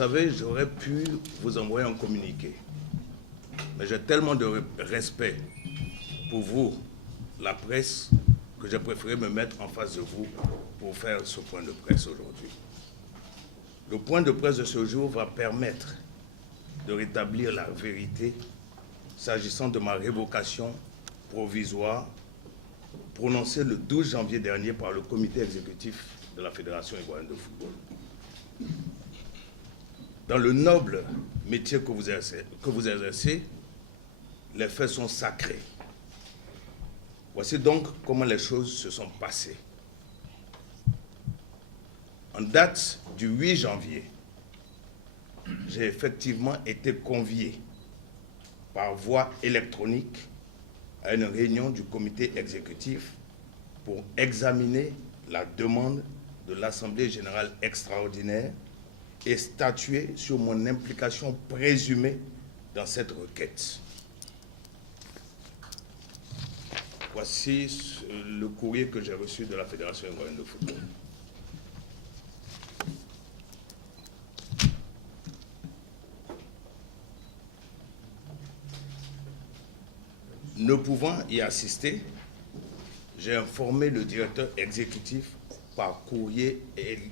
Vous savez, j'aurais pu vous envoyer un communiqué, mais j'ai tellement de respect pour vous, la presse, que j'ai préféré me mettre en face de vous pour faire ce point de presse aujourd'hui. Le point de presse de ce jour va permettre de rétablir la vérité s'agissant de ma révocation provisoire prononcée le 12 janvier dernier par le comité exécutif de la Fédération ivoirienne de football. Dans le noble métier que vous exercez, les faits sont sacrés. Voici donc comment les choses se sont passées. En date du 8 janvier, j'ai effectivement été convié par voie électronique à une réunion du comité exécutif pour examiner la demande de l'Assemblée générale extraordinaire et statuer sur mon implication présumée dans cette requête. Voici le courrier que j'ai reçu de la Fédération ivoirienne de football. Ne pouvant y assister, j'ai informé le directeur exécutif par courrier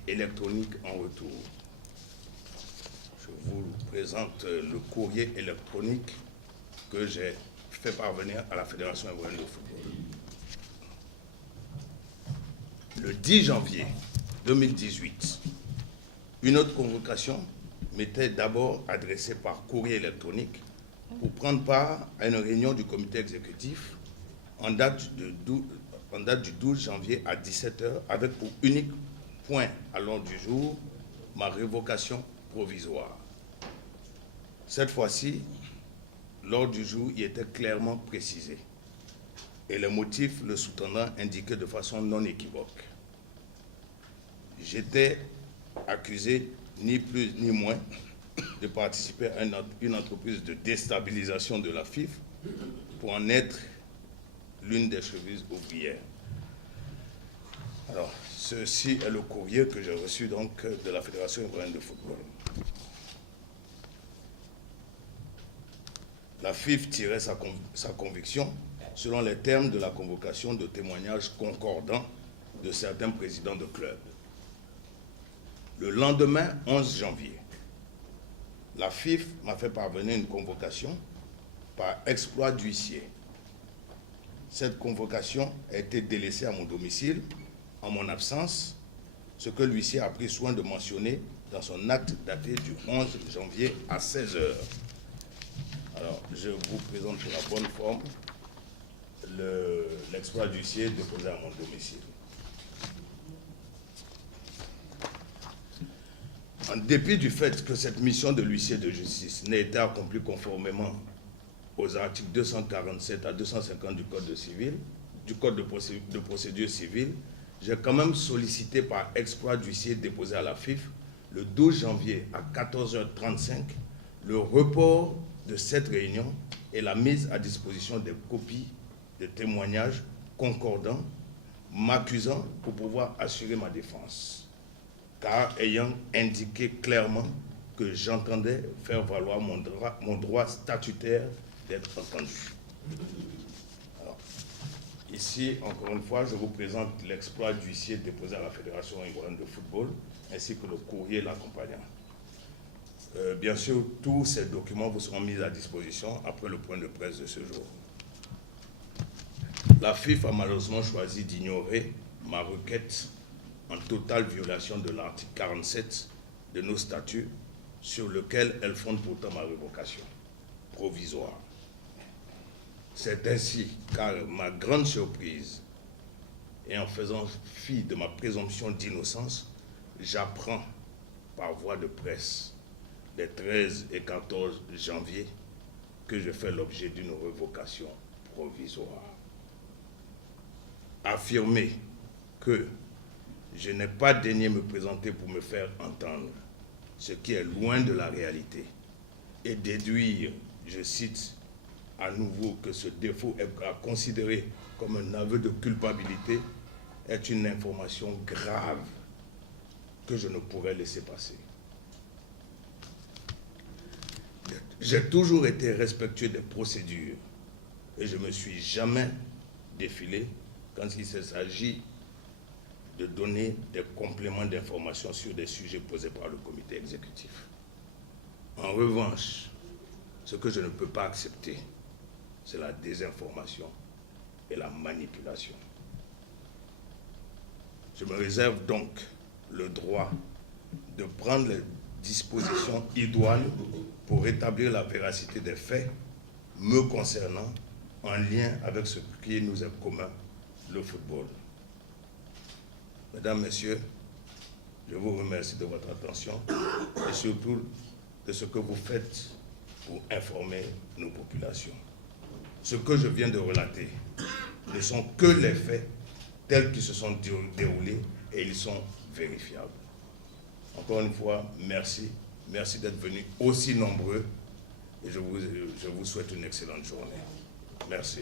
électronique en retour. Je vous présente le courrier électronique que j'ai fait parvenir à la Fédération ivoirienne de football. Le 10 janvier 2018, une autre convocation m'était d'abord adressée par courrier électronique pour prendre part à une réunion du comité exécutif en date du 12 janvier à 17 h avec pour unique point à l'ordre du jour ma révocation provisoire. Cette fois-ci, l'ordre du jour y était clairement précisé et les motifs le sous-tendant indiqués de façon non équivoque. J'étais accusé, ni plus ni moins, de participer à une entreprise de déstabilisation de la FIFA pour en être l'une des chevilles ouvrières. Alors, ceci est le courrier que j'ai reçu donc de la Fédération ivoirienne de football. La FIFA tirait sa conviction selon les termes de la convocation de témoignages concordants de certains présidents de clubs. Le lendemain 11 janvier, la FIFA m'a fait parvenir une convocation par exploit d'huissier. Cette convocation a été délaissée à mon domicile en mon absence, ce que l'huissier a pris soin de mentionner dans son acte daté du 11 janvier à 16 h. Alors, je vous présente pour la bonne forme l'exploit d'huissier déposé à mon domicile. En dépit du fait que cette mission de l'huissier de justice n'ait été accomplie conformément aux articles 247 à 250 du Code de procédure civile, j'ai quand même sollicité par exploit d'huissier déposé à la FIFA le 12 janvier à 14 h 35 le report de cette réunion et la mise à disposition des copies de témoignages concordants m'accusant pour pouvoir assurer ma défense, car ayant indiqué clairement que j'entendais faire valoir mon droit statutaire d'être entendu. Alors, ici, encore une fois, je vous présente l'exploit d'huissier déposé à la Fédération ivoirienne de football, ainsi que le courrier l'accompagnant. Bien sûr, tous ces documents vous seront mis à disposition après le point de presse de ce jour. La FIFA a malheureusement choisi d'ignorer ma requête en totale violation de l'article 47 de nos statuts, sur lequel elle fonde pourtant ma révocation provisoire. C'est ainsi qu'à ma grande surprise, et en faisant fi de ma présomption d'innocence, j'apprends par voie de presse les 13 et 14 janvier que je fais l'objet d'une révocation provisoire. Affirmer que je n'ai pas daigné me présenter pour me faire entendre, ce qui est loin de la réalité, et déduire, je cite, à nouveau que ce défaut est à considérer comme un aveu de culpabilité, est une information grave que je ne pourrais laisser passer. J'ai toujours été respectueux des procédures et je ne me suis jamais défilé quand il s'agit de donner des compléments d'information sur des sujets posés par le comité exécutif. En revanche, ce que je ne peux pas accepter, c'est la désinformation et la manipulation. Je me réserve donc le droit de prendre les dispositions idoines pour rétablir la véracité des faits me concernant en lien avec ce qui nous est commun, le football. Mesdames, Messieurs, je vous remercie de votre attention et surtout de ce que vous faites pour informer nos populations. Ce que je viens de relater ne sont que les faits tels qu'ils se sont déroulés et ils sont vérifiables. Encore une fois, merci. Merci d'être venus aussi nombreux et je vous souhaite une excellente journée. Merci.